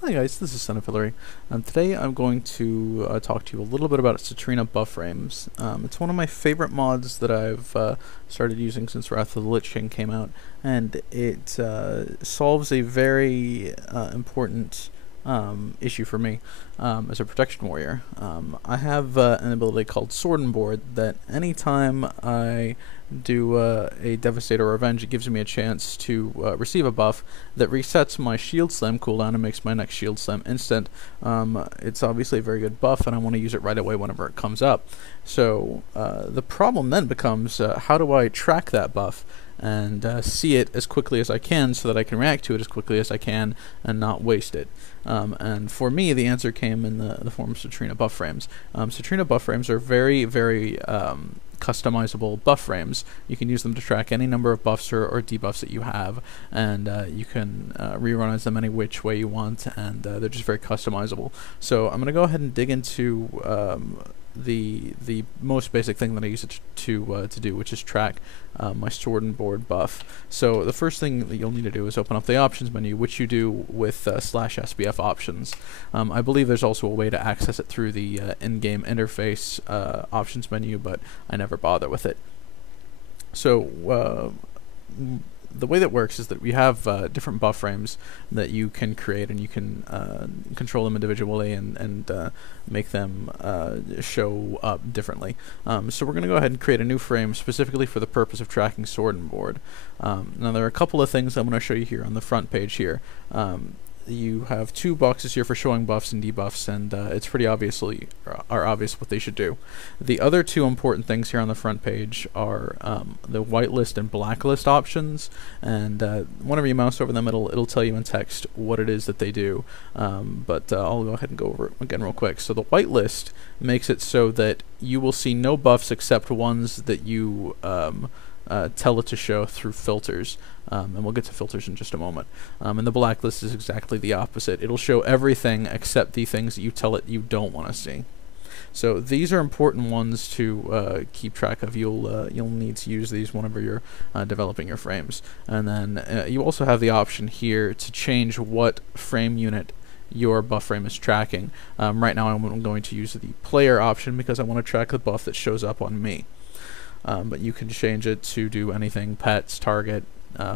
Hi guys, this is Son of Hillary. Today I'm going to talk to you a little bit about Satrina buff frames. It's one of my favorite mods that I've started using since Wrath of the Lich King came out, and it solves a very important issue for me as a protection warrior. I have an ability called Sword and Board that anytime I do a Devastator or Revenge, it gives me a chance to receive a buff that resets my Shield Slam cooldown and makes my next Shield Slam instant. It's obviously a very good buff, and I want to use it right away whenever it comes up. So the problem then becomes, how do I track that buff and see it as quickly as I can so that I can react to it as quickly as I can and not waste it? And for me, the answer came in the form of Satrina buff frames. Satrina buff frames are very, very customizable buff frames. You can use them to track any number of buffs or debuffs that you have, and you can rerun them any which way you want, and they're just very customizable. So I'm going to go ahead and dig into the most basic thing that I use it to do, which is track my Sword and Board buff. So the first thing that you'll need to do is open up the options menu, which you do with /SBF options. I believe there's also a way to access it through the in-game interface options menu, but I never bother with it. So the way that works is that we have different buff frames that you can create, and you can control them individually and make them show up differently. So we're going to go ahead and create a new frame specifically for the purpose of tracking Sword and Board. Now there are a couple of things I'm going to show you here on the front page here. You have two boxes here for showing buffs and debuffs, and it's pretty obvious what they should do. The other two important things here on the front page are the whitelist and blacklist options, and whenever you mouse over them, it'll tell you in text what it is that they do. But I'll go ahead and go over it again real quick. So the whitelist makes it so that you will see no buffs except ones that you tell it to show through filters, and we'll get to filters in just a moment. And the blacklist is exactly the opposite. It'll show everything except the things that you tell it you don't want to see. So these are important ones to keep track of. You'll need to use these whenever you're developing your frames. And then you also have the option here to change what frame unit your buff frame is tracking. Right now I'm going to use the player option because I want to track the buff that shows up on me. But you can change it to do anything: pets, target,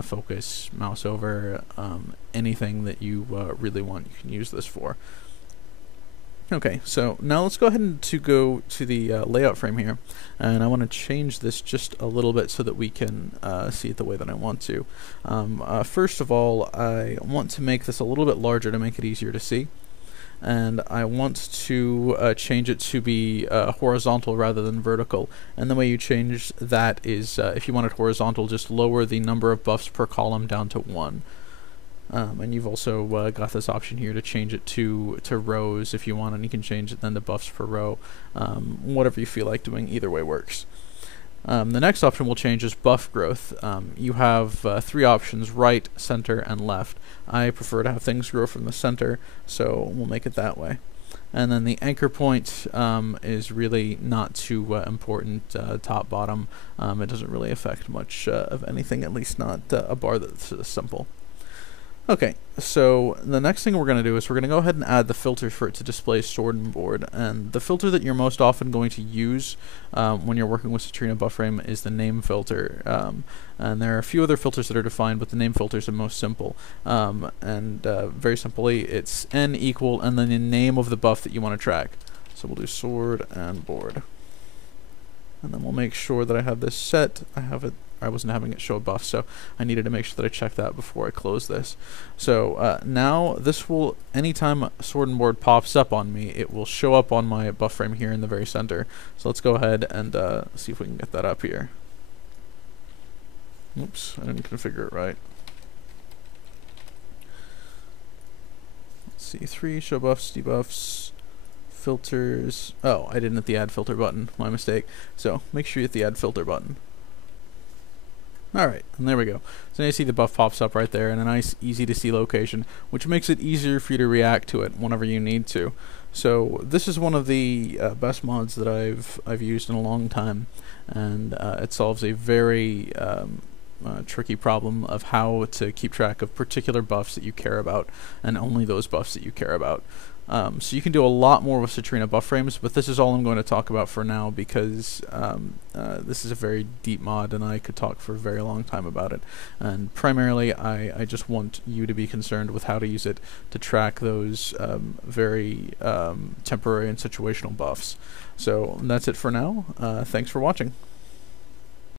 focus, mouse over, anything that you really want you can use this for. Okay, so now let's go ahead and go to the layout frame here, and I want to change this just a little bit so that we can see it the way that I want to. First of all, I want to make this a little bit larger to make it easier to see. And I want to change it to be horizontal rather than vertical. And the way you change that is, if you want it horizontal, just lower the number of buffs per column down to 1. And you've also got this option here to change it to rows if you want, and you can change it then to buffs per row. Whatever you feel like doing, either way works. The next option we'll change is buff growth. You have three options: right, center, and left. I prefer to have things grow from the center, so we'll make it that way. And then the anchor point is really not too important, top, bottom. It doesn't really affect much of anything, at least not a bar that's simple. Okay, so the next thing we're going to do is we're going to go ahead and add the filters for it to display Sword and Board. And the filter that you're most often going to use when you're working with Satrina buff frame is the name filter. And there are a few other filters that are defined, but the name filter is the most simple. Very simply, it's n equal and then the name of the buff that you want to track. So we'll do Sword and Board. And then we'll make sure that I have this set. I wasn't having it show a buff, so I needed to make sure that I checked that before I close this. So now this will, anytime Sword and Board pops up on me, it will show up on my buff frame here in the very center. So let's go ahead and see if we can get that up here. Oops, I didn't configure it right. Let's see, 3, show buffs, debuffs, filters. Oh, I didn't hit the add filter button, my mistake. So make sure you hit the add filter button. Alright, and there we go. So now you see the buff pops up right there in a nice, easy to see location, which makes it easier for you to react to it whenever you need to. So this is one of the best mods that I've used in a long time, and it solves a very tricky problem of how to keep track of particular buffs that you care about, and only those buffs that you care about. So you can do a lot more with Satrina buff frames, but this is all I'm going to talk about for now, because this is a very deep mod and I could talk for a very long time about it. And primarily I just want you to be concerned with how to use it to track those very temporary and situational buffs. So that's it for now. Thanks for watching.